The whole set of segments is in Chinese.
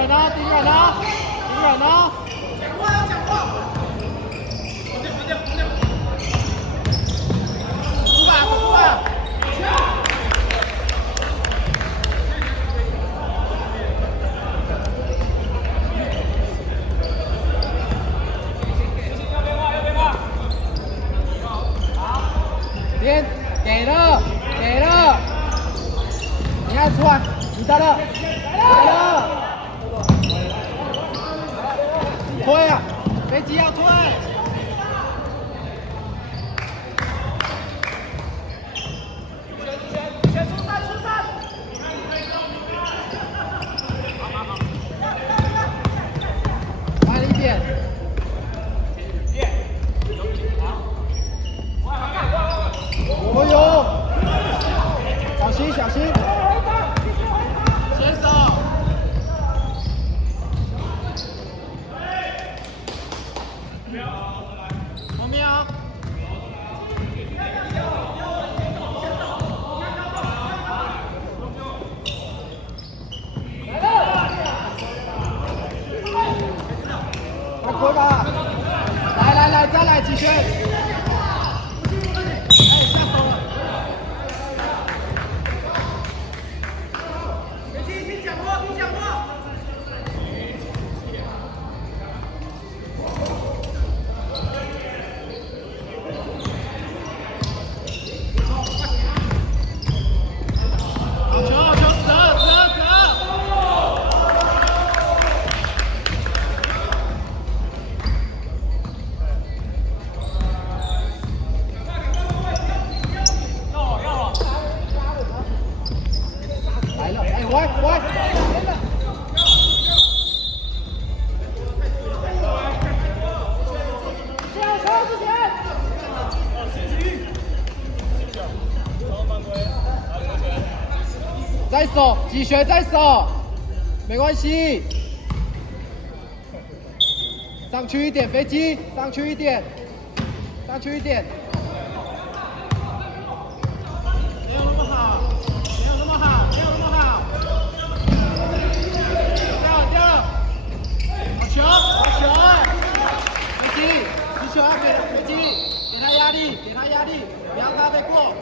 人呢？盯人呢？盯人呢？出吧，出吧！边给了，给了，你按出来，你的了，来了，推啊，飞机要推。慢一点。我有，小心小心，先手，后面啊，快推吧，来，再来几圈。再守，几旋再守，没关系。上去一点，飞机，上去一点，上去一点。没有那么好，没有那么好，没有那么好。掉了，好球，好球！飞机，持球要给飞机，给他压力，给他压力，不要让他被过。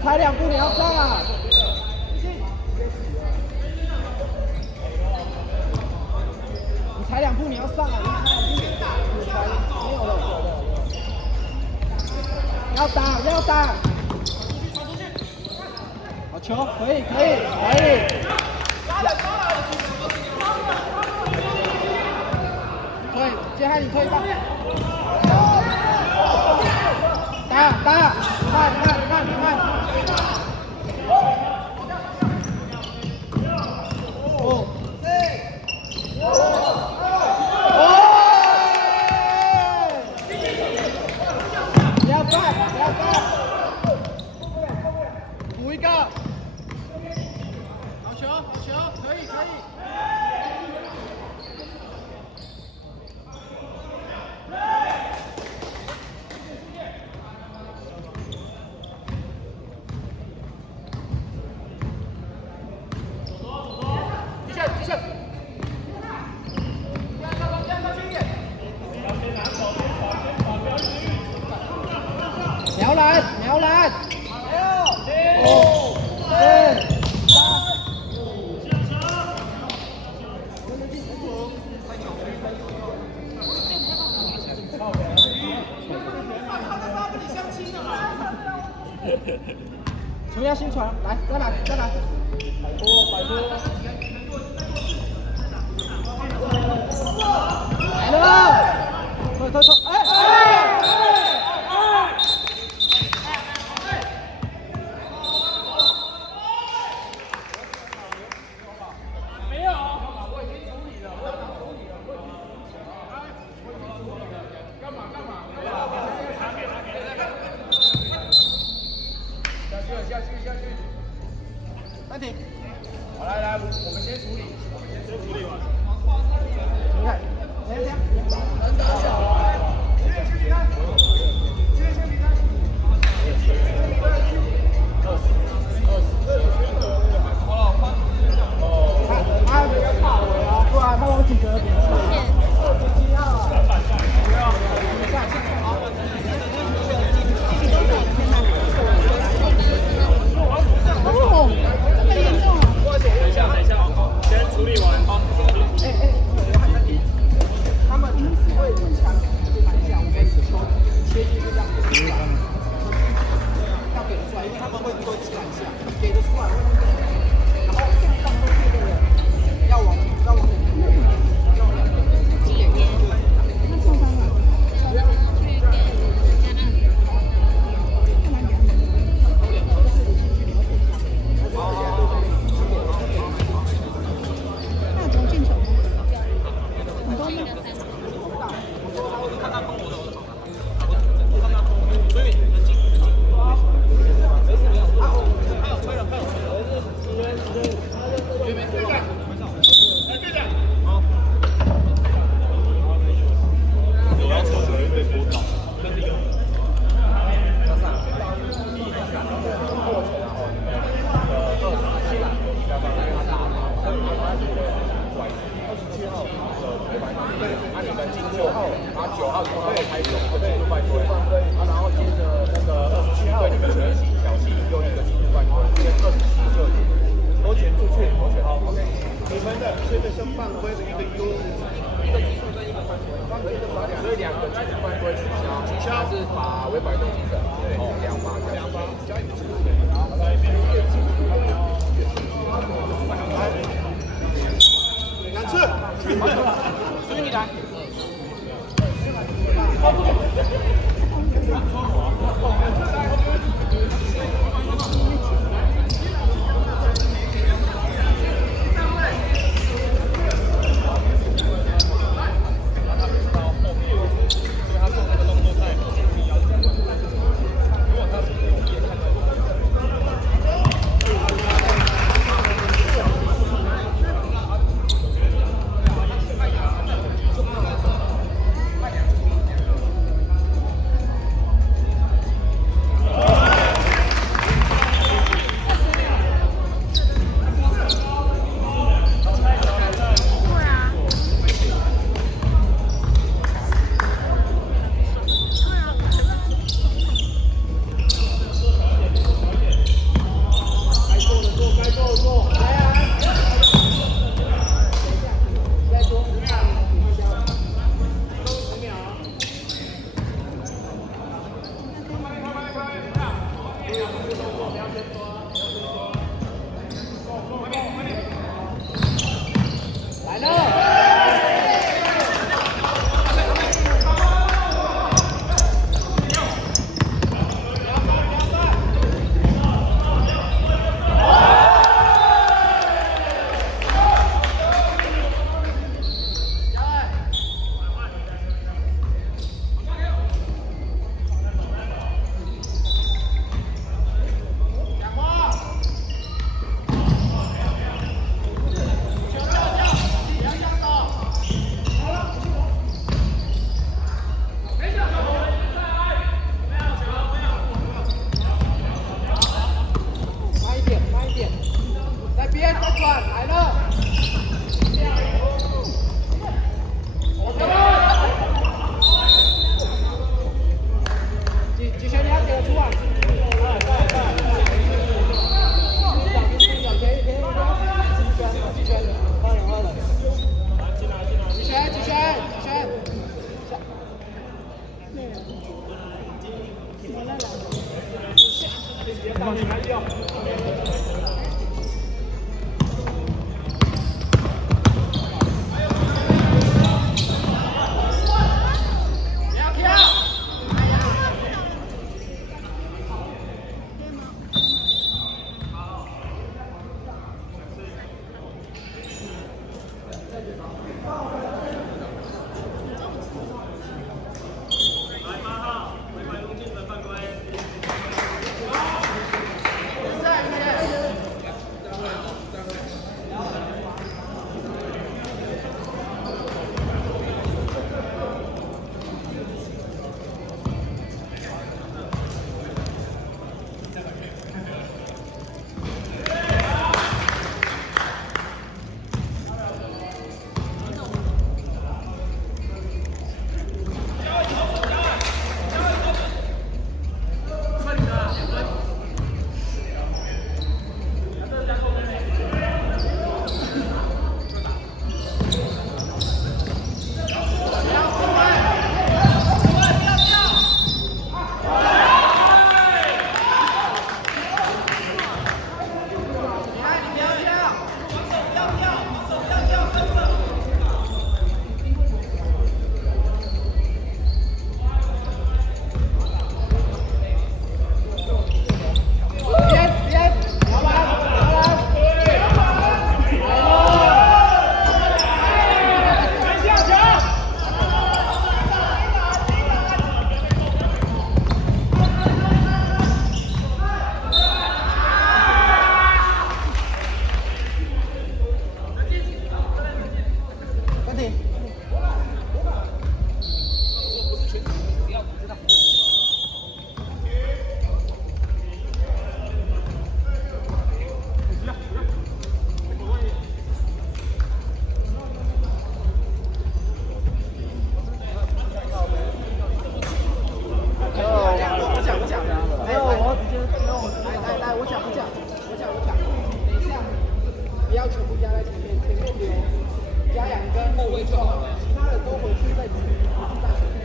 踩2步你要上啊！你踩2步你要上啊！你踩2步，没有了。要打！好球，可以！可以，接下来你可以打。打！看！补一个，好球，可以。地下。瞄篮。5、4、3。球要新传，来，再来。摆脱。来了，退，没有，我已经处理了，干嘛？暂停。好，来，我们先处理，完。你看，这样。人打小。先离开。先离开。他比较大尾啊，不然他往几格点去。7号。不要，下好。哦，这么严重啊！等一下，先处理完。他们会想看一下，我给你球切进去这样子，要给出来，因为他们会多看一下，给得出来，然后放出去这个要往哪边？那受伤了，去给人家按。那怎么进球？很多那个。所以2个技术犯规取消，是罚违反运动精神，对，2罚。两次，所以你来。道。等一下，不要全部压在前面，前面留加阳跟后卫就好了，其他的都回去再举，再随便。